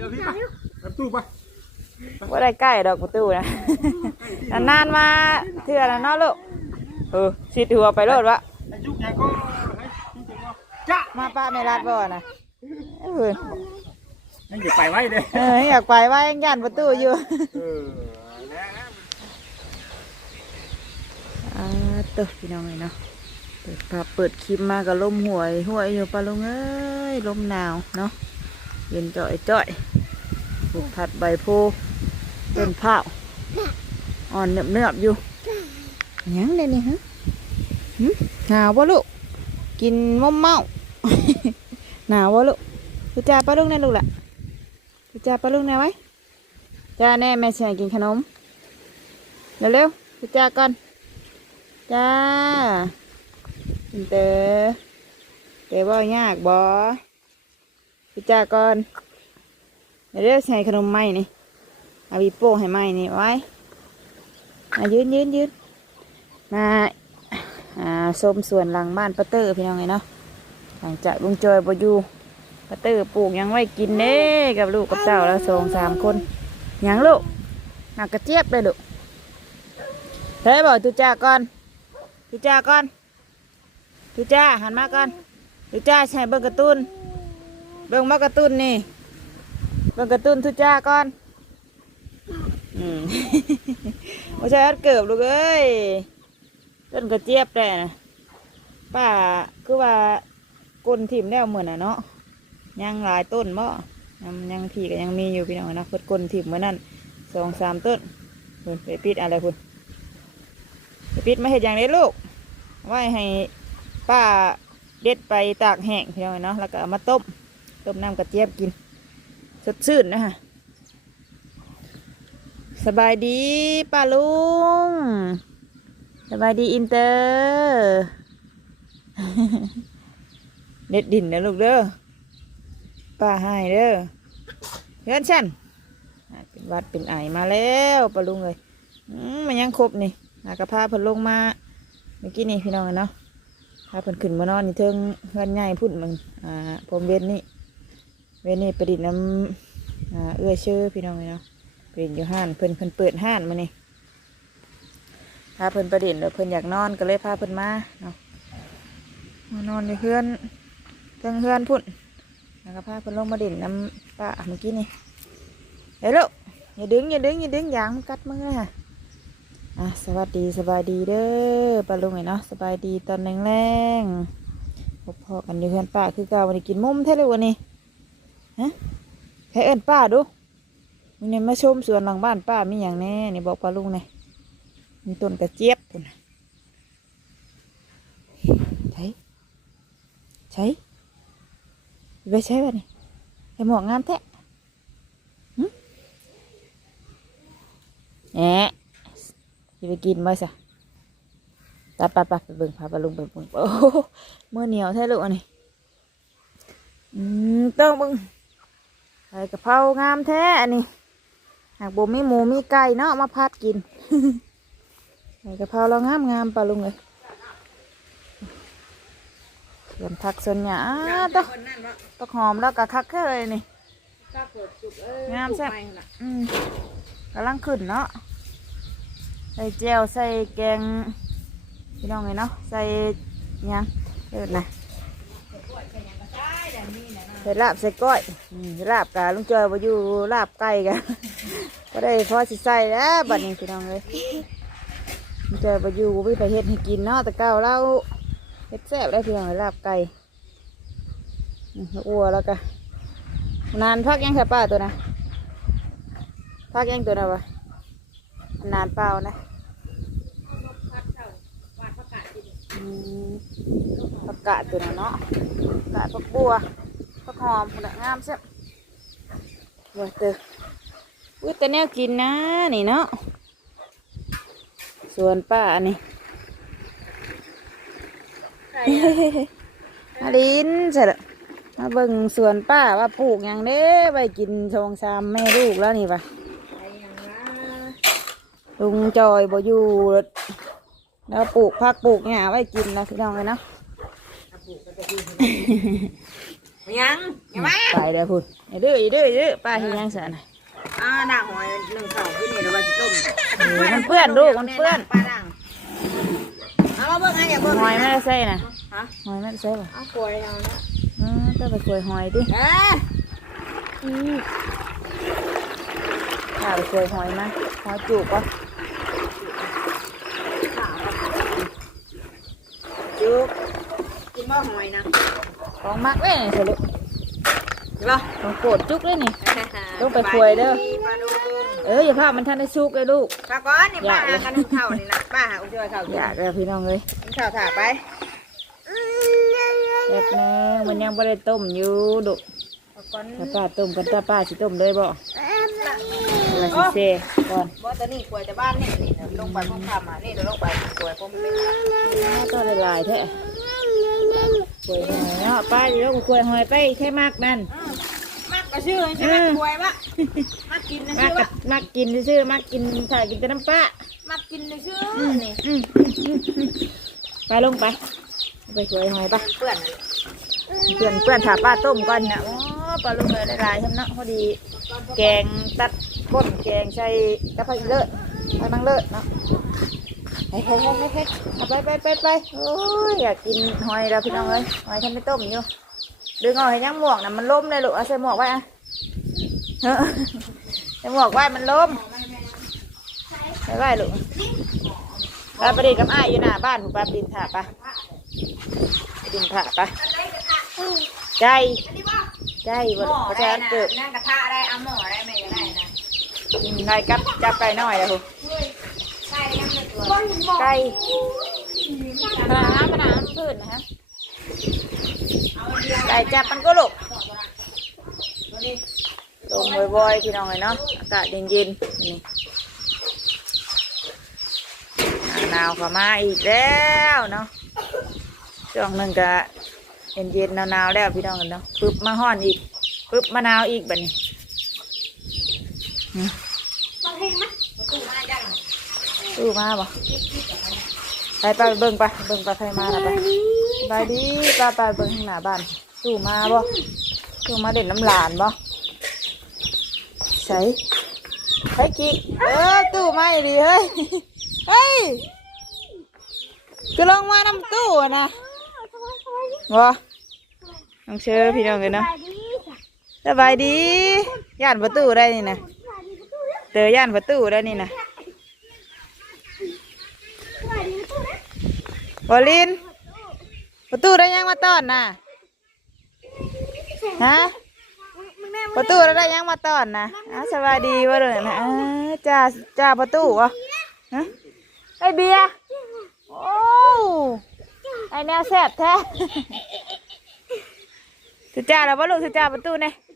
เอาพี่ไปประตูไปว่าได้ใกล้ดอกประตูนะ นานๆมาเทื่อแล้วเนาะลูกเออสิถือว่าไปโลดวะอายุยังก็เฮ้ยจริงๆว่าจ้ามาป้าไม่รัดบ่นะเออนั่นอยู่ไปไว้เลยเอออยากไปว่ายังยันประตูอยู่เออนะนะอ่าตัวพี่น้องเลยเนาะเปิดภาพเปิดคลิปมาก็ลมหวยหวยอยู่ปะลุงเอ้ยลมหนาวเนาะ เย็นจ่อยจ่อยปลูกผัดใบโพต้นผ้าวอ่อนเนือบเนือบๆอยู่หยังเลยนี่ฮะหึหนาวปะลูกกินมะเมาหนาวปะลูกพี่จ้าปะลุงแน่ลูกละพี่จ้าปะลุงแน่ไว้จ้าแน่แม่เชียกินขนมเร็วๆพี่จ้าก่อนจ้าอินเตอร์เตอบ่ยากบ่ พี่จ้าก่อนเดี๋ยวเรียกใช้ขนมไหมนี่เอาวีโป้ให้ไหมนี่ไว้มายืนยืนยืนมาอ่าส้มส่วนหลังบ้านป้าเตอร์พี่น้องไงเนาะหลังจากลุงจอยบอยู่ป้าเตอร์ปลูกยังไว้กินเด้กับลูกกับเจ้าแล้วสองสามคนยังลูกหนักกระเจี๊ยบเลยลูกเฮ้ยบอกตุจ้าก่อนทุจ้าก่อนทุจ้าหันมาก่อนทุจ้าใช้เบิ่งกร์ตูน เบิ่งมากร์ตูนนี่ เบิ่งกร์ตูนทุจ้าก่อน อืมไม่ใช่อัดเกิบลูกเอ้ย ต้นกระเจี๊ยบแต่นะป้าคือว่าก้นถิ่มแล้วเหมือนน่ะเนาะ ยังหลายต้นบ่ยังยังพี่ก็ยังมีอยู่พี่น้องนะเพิ่นก้นถิ่มเหมือนนั่นสองสามต้นเพิ่นไปปิดอะไรพุ่นไปปิดมาเห็ดอย่างนี้ลูก ไว้ให้ป้าเด็ดไปตากแห้งพี่น้องเนาะ แล้วก็มาต้ม ต้มน้ำกระเจี๊ยบกิน สดชื่นนะฮะสบายดีป้าลุง สบายดีอินเตอร์เด็ดดินนะลูกเด้อป้าให้เด้อเพื่อนฉันอ่าเป็นวัดเป็นไอมาแล้วป้าลุงเลยมันยังครบนี่หากระพาเพิ่นลงมาเมื่อกี้นี่พี่น้องเนาะพาเพิ่นขึ้นมานอนนี่เทิงเฮือนใหญ่พุ่นมึงอ่าผมเวนนี่ เวนนี่ประดิษฐ์น้ำเอื้อเชื่อพี่น้องเนาะเป็นอยู่ห้านเพิ่นเพิ่นเปิดห้านมานี่พาเพิ่นประดิษฐ์แล้วเพิ่นอยากนอนก็เลยพาเพิ่นมาเนาะมานอนในเฮือนเทิงเฮือนพุ่นหากระพาเพิ่นลงมาดิ่นน้ำป้าเมื่อกี้นี่เดี๋ยวลูกอย่าดึงอย่าดึงอย่าดึงยางมันกัดมือเลยค่ะอะสวัสดีสบายดีเด้อป้าลุงไงเนาะสบายดีตอนแรงๆพบพอกันอยู่เพื่อนป้าคือเก่าวันนี้กินมุมแท้เลยวันนี้ ฮะใครเอิ้นป้าดูมึงเนี่ยมาชมสวนหลังบ้านป้ามีอย่างแน่นี่บอกป้าลุงไงมีต้นกระเจี๊ยบปุ่นน่ะใช่ใช่ไปใช้ป่ะนี่ไอหมวกงามแท้แหะจะไปกินมั้ยสะตัดปัดปัดไปเบิ่งพาไปลุงไปเบิ่งโอ้โหมือเหนียวแท้ลูกอันนี้อืมต้องเบิ่ง ใส่กะเพรางามแท้อันนี้ หากบ่มีหมูมีไก่เนาะมาพัดกินใส่กะเพราเรางามงามปลาลุงเลยส่วนผักส่วนหยาต้องต้องหอมแล้วก็คักแค่เลยนี่งามแซ่อืมกำลังขึ้นเนาะใส่เจลใส่แกงพี่น้องเลยเนาะใส่ยังเอิดนะ ใส่ลาบใส่ก้อยอืมลาบกะลุงจอยมาอยู่ลาบไก่กันก็ได้พอสิใส่แล้วบัดนี้พี่น้องเลยลุงจอยมาอยู่วิไปเฮ็ดให้กินเนาะแต่เก้าเราเฮ็ดแซ่บได้พี่น้องเลยลาบไก่อืมแล้วอ้วแล้วก็นานพักยังค่ะป้าตัวนะพักยังตัวนะวะนานเปล่านะอืมผักกาดตัวน่ะเนาะ ผักกาดผักบัวผักหอมผักงามเสียเดี๋ยวเตออุ้ยแต่แนวกินนะนี่เนาะส่วนป้านี่มาลินเสร็จแล้วมาเบิ่งสวนป้าว่าปลูกอย่างเด้ไปกินชงชามแม่ลูกแล้วนี่ปะลุงจอยบ่อยู่แล้วปลูกผักปลูกหญ้าไว้กินนะพี่น้องเลยเนาะ ยังอย่ามาไปเด้อพุ่นอย่าดื้ออย่าดื้ออย่าดื้อป้าเฮ็ดหยังซะน่ะอ่าด่างหอยหนึ่งเข่าขึ้นนี่เราว่าจะต้มเออมันเปื้อนลูกมันเปื้อนปลาด่างเอามาเบิ่งไงอย่าเบิ่งหอยไม่ได้ใส่น่ะฮะหอยไม่ได้ใส่บ่เอาป่วยเอานะเออต้องไปคุยหอยดิเอ๊ะข้าไปคุยหอยมาหอยจูบปะจุกกิน บ่หอยนะของมักเลยนี่สิลูกใช่ป่ะของโปรดจุกเลยนี่ ต้องไปคุยเด้อ ปลาดุงเอออย่าพามันทันได้สุกเลยลูก ปลาก้อนนี่ป้าหากันเข่านี่นะป้าหาอุ้งช่วยเข่าอยากเลยพี่น้องเลยกินข้าวถ่าไปแอบแน่มันยังไม่ได้ต้มอยู่ดุปลาก้อนถ้าป้าต้มกันถ้าป้าสิต้มเลยบ่เวลาสิเซก่อนบ่ตอนนี้กล้วยแต่บ้านนี่นี่ลงไปพร้อมคำอะนี่เดี๋ยวลงไปกล้วยพร้อมเป็นอ้าวต้องได้หลายแท้ คุยหอยเนาะป้าเดี๋ยวก็คุยหอยไปแค่มากนั่นมักก็ชื่อใช่ไหมกล้วยมะมักกินนะมากชื่อกัว่าบมากกินซื่อๆมากกินถ่ายกินแต่น้ำปลามักกินนะชื่อนี่อืมไปลงไป ไปคุยหอยปะเปื่อนเลยเพื่อนเพื่อนถาป้าต้มก่อนนะอ๋อปลาลงเลยหลายๆทำเนาะพอดี แกงตัดก้นแกงใส่กระเพราเลิศไปมังเลิศเนาะ เฮ้ยเฮ้ยเฮ้ยเฮ้ยเฮ้ยเอาไปไปไปไปโอ้ยอยากกินหอยแล้วพี่น้องเอ้ยหอยทำไม่ต้มอยู่ดึงเอาให้ยังหมวกนะมันล้มเลยลูกเอาใส่หมวกไว้อะเฮ้ยใส่หมวกไว้มันล้มใส่ไว้ลูกปลาประดิษฐ์กับอ้ายอยู่หน้าบ้านผมปลาประดิษฐ์ถาปะไปดินถาปะใจใจบนประชาเกิดนั่งกระทะได้เอาหม้อได้ไม่ได้นะไก่กับจับไก่น้อยแล้วใช่ยัง ไก่ปลาปลาพืชนะฮะไก่จับมันก็ลุกลมบ่อยๆพี่น้องเลยเนาะอากาศเย็นๆนี่หนาวเข้ามาอีกแล้วเนาะช่วงหนึ่งก็เย็นๆหนาวๆแล้วพี่น้องกันเนาะปึ๊บมาห้อนอีกปึ๊บมะนาวอีกแบบนี้ ต้องเห็นไหมประตูมาจัง ตู้มาบ่ไปไปเบิ่งไปเบิ่งไปใครมาน่ะไปไปดีไปไปเบิ่งข้างหน้าบ้านตู้มาบ่ตู้มาเด่นน้ำหลานบ่ใส่ใส่กิ๊กเออตู้มาดีเฮ้ยเฮ้ยก็ลงมาน้ำตู้นะบ่น้องเชื่อพี่น้องเลยเนาะสบายดีย่านประตูได้นี่นะเตอย่านประตูได้นี่นะ บอลินประตูได้ยังมาต้อนน่ะฮะประตูได้ยังมาต้อนนะอ้าวสวัสดีวะเลยนะอ้าวจ้าจ้าประตูวะฮะไอเบียร์โอ้ไอแนวแซ่บแท้สุจ้าแล้ววะลูกสุจ้าประตูเนี่ยสุ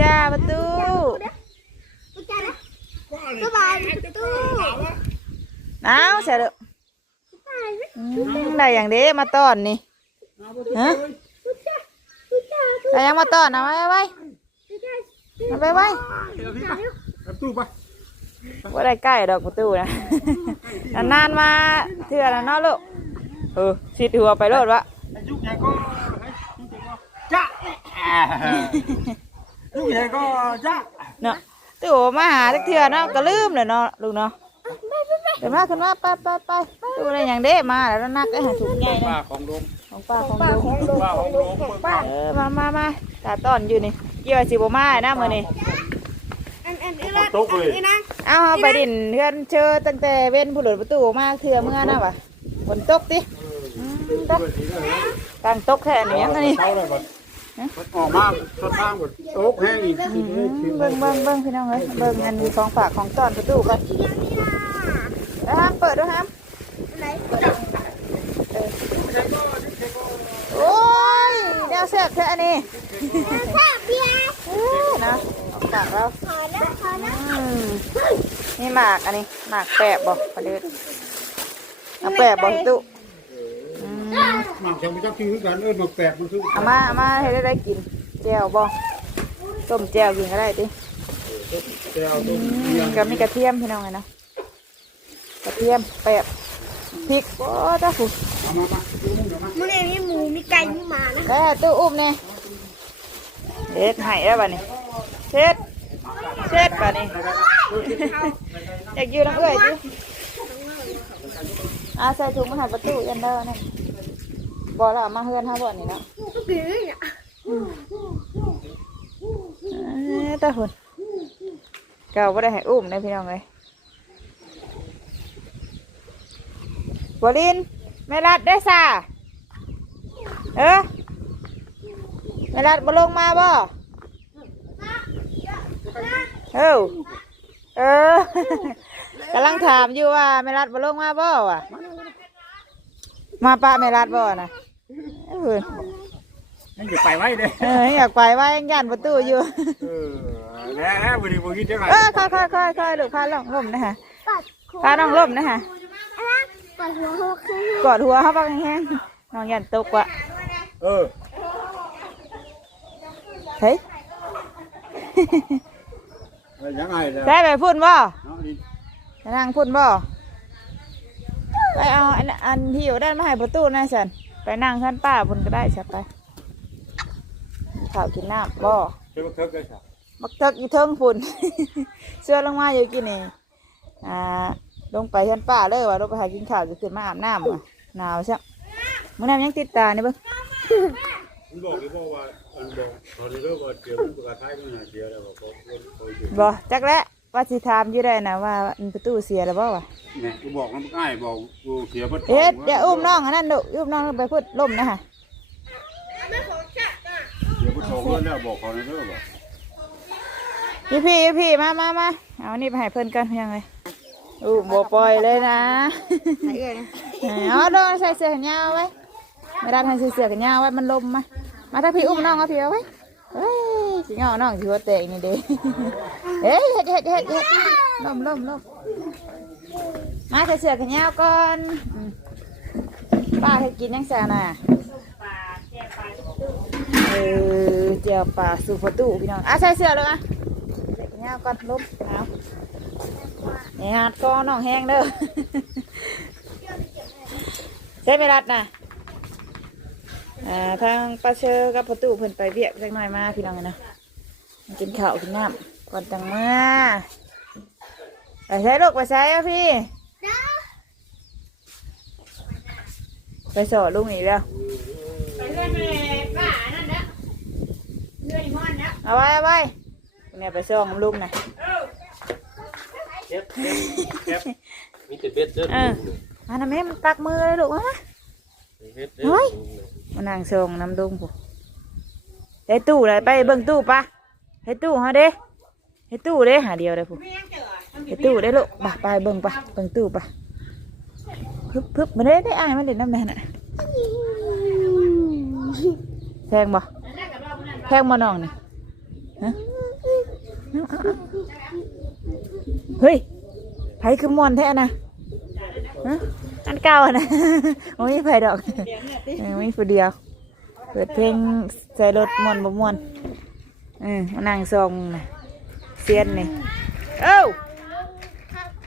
จ้าประตูสบายประตูน้าวเสร็จแล้ว อืมได้อย่างเด้มาต้อนนี่ฮะได้ยังมาต้อนเอาไว้ไว้เอาไปไว้เดี๋ยวพี่ไปประตูไปว่าได้ใกล้ดอกประตูนะนานๆมาเถื่อแล้วเนาะลูกเออชิดหัวไปโลดวะอายุยังก็เฮ้ยจริงๆว่าจ้าอายุยังก็จ้าเนาะตู่มาหาจักเถื่อเนาะก็ลืมเลยเนาะลูกเนาะ เดี๋ยวมาขึ้นมาไปไปไปตู่ได้อย่างเด้มาแล้วนักไอ้หาถุงใหญ่เลยป้าของดงของป้าของลุงป้าของดงป้าเออมามามาตาต้อนอยู่นี่เกี่ยวสิบมาหนะมือนี่อันอันนี้ละตกเลยนี่นะเอาเอาไปดินเพื่อนเชิญตั้งแต่เว้นผู้หลุดประตูมาเถื่อเมื่อน่ะวะฝนตกติตกกลางตกแค่นี้อันนี้เท่าไรก่อนมันออกมาต้นทางหมดโต๊ะแห้งอีกเบิ่งเบิ่งเบิ่งพี่น้องเอ้ยเบิ่งอันนี้ของฝากของต้อนประตูกัน แล้วห้ามเปิดด้วยห้ามเออโอ้ยแนวแซ่บแท้อันนี้แค่เบียร์เออนะของฝากเราขอแล้วขอแล้วอืมนี่หมากอันนี้หมากแปบบอกประเดี๋ยวเอาแปบบอกตุอืมหมักจังไม่จับคือกันเออหมักแปดมันคือเอามาเอามาให้ได้ได้กินแจ่วบอกต้มแจ่วกินก็ได้ติแก้วต้มอืเทียมมก็มีกระเทียมพี่น้องไงนะ กระเทียมแปบพริกโอ้จ้าผู้เอามามาดูมึงเดี๋ยวมามื่อนี้มีหมูมีไก่มีหมานะเออตู้อุ้มเนี่ยเด็ดให้แล้วบัดนี้เช็ดเช็ดบัดนี้อยากอยู่น้ำเอื้อยจิอาใส่ถุงมาหาประตูยันเด้อนั่นบ่แล้วเอามาเฮือนห้าบ่นี่เนาะดื้อเนี่ยเอ้ยตาหุ่นเก่าบ่ได้ให้อุ้มนะพี่น้องเอ้ย บลินแม่รัดได้อซ่าเออแม่รัดบ่ลงมาบ่เอ้าเออกำลังถามอยู่ว่าแม่รัดบ่ลงมาบ่วะมาปะแม่รัดบ่นะเออนั่นอยู่ไปไว้เด้เอออยากไปว่ายังยันประตูอยู่ เออแล้ววันนี้บ่คิดจังไงเออค่อยค่อยค่อยค่อยลูกพาล่องล่มนะฮะปัดพาน้องล่มนะฮะ อะไรปัดหัวหกคือกอดหัวเขาบ้างแห้งๆน้องยันตกวะเออเฮ้ยแล้วยังไงแล้วได้ไปพุ่นบ่เนาะนี่ไปนั่งพุ่นบ่ไปเอาอันอันที่อยู่ด้านมาให้ประตูนะสันไปนั่งข้างป้าพุ่นก็ได้ใช่ไปข้าวกินน้ำบ่เจ้าเทิกเลยครับมักเทิกอยู่เทิงพุ่น เสื้อลงมาอยู่กินนี่อ่า ลงไปข้างป้าเลยว่าลงไปหากินข้าวจะขึ้นมาอาบน้ำว่ะหนาวใช่มื้อน้ำยังติดตานี่เบิ่งผมบอกเลยบอกว่าอันบอกตอนนี้ก็ว่าเดี๋ยวมันก็ท้ายมันหาเสียแล้วก็เขาเขาอยู่บ่จักแล้วว่าสิถามอยู่ได้นะว่าอันประตูเสียแล้วบ่วะเนี่ยกูบอกน้ำง่ายบอกกูเสียบัตรเฮ็ดอย่าอุ้มน้องอันนั้นดุอุ้มน้องไปพูดล่มนะฮะเสียบัตรสองเดือนแล้วบอกเขาในเรื่องว่าพี่พี่พี่มามามาเอาอันนี้ไปให้เพิ่นกันยังไง อู้บ่ปล่อยเลยนะไหนเอ่ยเอาโดนใส่เสื้อแขนยาวไว้ไม่ได้ให้ใส่เสื้อแขนยาวไว้มันลมมามาถ้าพี่อุ้มน้องเอาพี่เอาไว้เฮ้ยสิเอาน้องสิหัวแตกนี่เด้เฮ้ยเฮ็ดเฮ็ดเฮ็ดเฮ็ดล่มล่มล่มมาใส่เสื้อแขนยาวก่อนอืมป้าให้กินยังแซ่น่ะเออเจียวปลาสู่ประตูพี่น้องอะใส่เสื้อเลยอะใส่เงาก่อนลบหนาว นี่ฮะก็น้องแห้งเด้อใส่ไม่รัดนะอ่าทางป้าเชอกับประตูเพิ่นไปเบียกสักหน่อยมาพี่น้องนะกินข้าวกินน้ำก่อนจังมาไปใช้ลูกไปใช้อะพี่ ไปสอนลุงอีกแล้วเอาไว้เอาไว้เนี่ยไปส่งลุงนะ ก็บเก็บเก็บมีแต่เบ็ดเด้อเออมาทำไมมันปักมือเลยลูกมาเฮ็ดเด้เฮ้อยมานั่งส่งน้ำดุงผู้ไอ้ตู้เลยไปเบิ่งตู้ปะไอ้ตู้ฮะเด้ไอ้ตู้เด้หาเดียวเลยผู้ไอ้ตู้เด้ลูกปะไปเบิ่งปะเบิ่งตู้ปะพึบพึบมาได้ได้อายมันเด็ดน้ำแดงน่ะแพงบ่แพงบ่น้องนี่ฮะ เอาเอาเอาเฮ้ยไผคือมวนแท้นะฮะอันเก่าอะนะโอ้ยไผดอกเออมีผู้เดียว เปิดเพลงใส่รถมวนบ่มวนเออมานั่งซองนะเซียนนี่เอ้า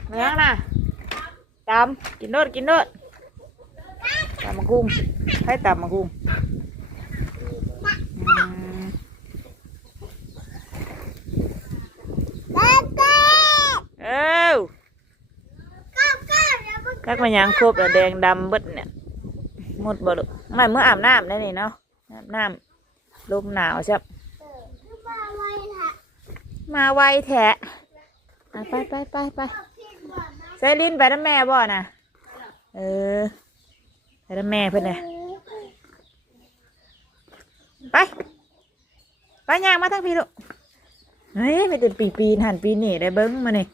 เมืองน่ะตามกินโนดกินโนดตามมากุ้งให้ตามมากุ้งอืม เต้เต้ เอ้าก้าวก้าวเดี๋ยวมึงทักมายังครบแล้วแดงดำเบิดเนี่ยหมดบ่ลูกไม่เมื่ออาบน้ำได้นี่เนาะอาบน้ำลมหนาวใช่ปะมาไว้ละมาไวแทะไปไปไปไปใส่ลิ้นไปน้ำแม่บ่น่ะ เออไปน้ำแม่เพื่อนเลยไปไปย่างมาทั้งพี่ลูกเฮ้ยไม่ติดปีปีนหันปีนี่ได้เบิ้งมานี่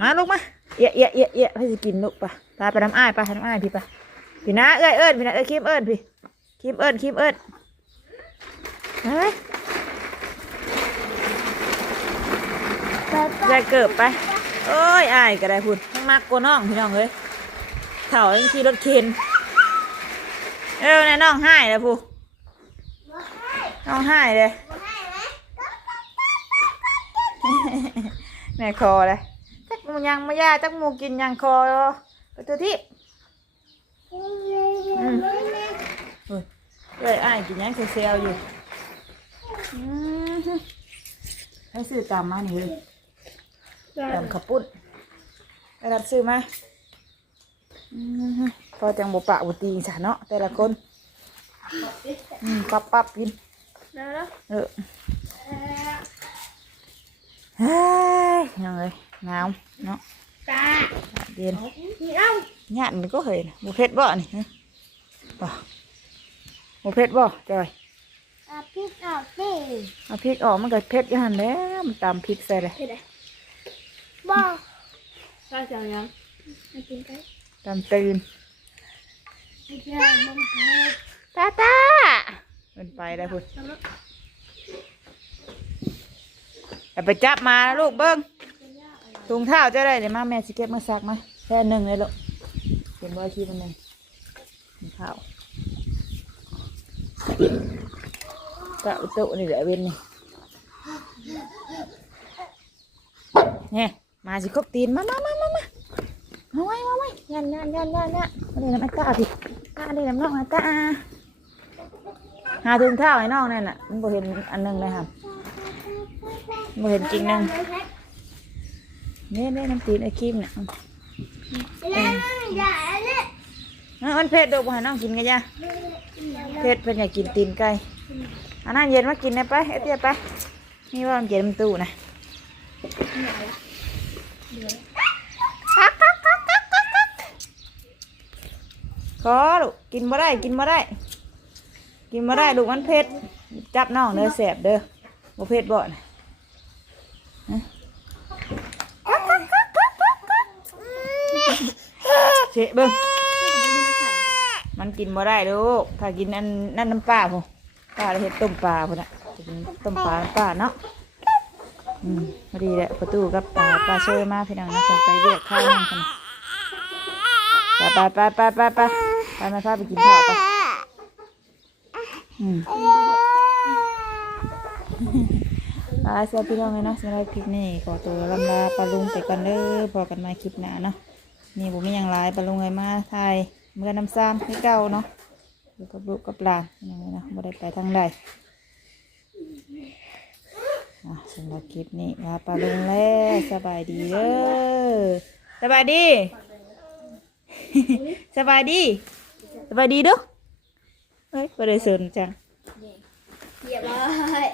มาลูกมาเอียเอียเอียเอียให้สิกินลูกปะตาไปน้ำอ้ายไปน้ำอ้ายพี่ปะพี่นะเอ้ยเอิญพี่นะเอ้ยคิมเอิญพี่คิมเอิญคิมเอิญเฮ้ยได้เกิบไปเอ้ยอายก็ได้พูดมักกว่าน้องพี่น้องเอ้ยเถ่ายังขี่รถเข็นเออเนี่ยน้องให้แล้วพูน้องให้เลยแม่คอเลย จักหมูยังไม่ย่าจักหมูกินยังคอไปตัวที่อืมเฮ้ยเอ้ยอายกินยังเซลล์อยู่อืมให้ซื้อตามมานี่เลยตามขับปุ้นไปรับซื้อมาอืมพอจังบปะบุตีสาเนาะแต่ละคนอืมปับปับกินแล้วแล้วเออเฮ้ยยังเลย หนาวเนาะตาเย็นนี่เอาหยาดมันก็เห็นบุเพ็ดบ่นี่ฮะบ่บุเพ็ดบ่จอยเอาพริกออกสิเอาพริกออกมันก็เผ็ดอยู่หันแหล้วมันตำพริกใส่เลยเห็นไหมบอกใช่จังยังมากินกันตำตีนไม่ใช่มันเผ็ดตาตาเป็นไปได้พุ่นเอาไปจับมานะลูกเบิ้ง ถุงเท้าจะได้เดี๋ยมาแม่สิเก็บมาซักมาแค่หนึ่งเลยลูกเห็นบ่ชีมันหนึ่งถุงเท้าก็อุตุนี่แหละเว้นนี่เนี่ยมาสิครบตีนมามามามามามาไว้มาไว้ยันยันยันยันยันมาเลยน้ำไอ้ตาพี่ตาเลยน้ำน้องไอ้ตาหาถุงเท้าให้น้องนั่นน่ะมันบ่เห็นอันนึงเลยครับบ่เห็นจริงหนึง เนี่ยเนี่ยน้ำตีนไอ้ครีมเนี่ยแล้วอย่าเนี่ยอะมันเผ็ดดูบ่ให้น้องกินกันจ้ะเผ็ดเพิ่นอยากกินตีนไก่อันนั้นเย็นมากินนะไปเอ็ดเดียวไปนี่ว่ามันเย็นมันตู้นะขอลูกกินบ่ได้กินบ่ได้ กินบ่ได้ลูกมันเผ็ดจับน้องเด้อแสบเด้อบ่เผ็ดบ่นะ เชะเบิ่งมันกินบ่ได้ลูกถ้ากินนั่นนั่นน้ำปลาพูปลาเราเห็ดต้มปลาพูน่ะต้มปลาปลาเนาะอืมดีแหละประตูกับปลาปลาเชื่อมาพี่น้องนะคนไปเรียกข้าวนั่งกันไปไปไปไปไปไปไปมาพาไปกินข้าวไปอืมปลาเสียพี่น้องเลยเนาะสำหรับคลิปนี้ขอตัวลำลาปลาลุงไปกันเด้อพอกันมาคลิปหน้าเนาะ นี่ผมมีอย่างไรปลาลุงไงมาไทยเมื่อน้ำซ้ำให้เก่าเนาะอยู่กับลูกกับหลานอย่างนี้นะไม่ได้ไปทางใดอะสำหรับคลิปนี้ลาปลาลุงแล้วสบายดีเด้อสบายดี สบายดี สบายดีเด้อเฮ้ยไม่ได้เสริมจังเรียบร้อย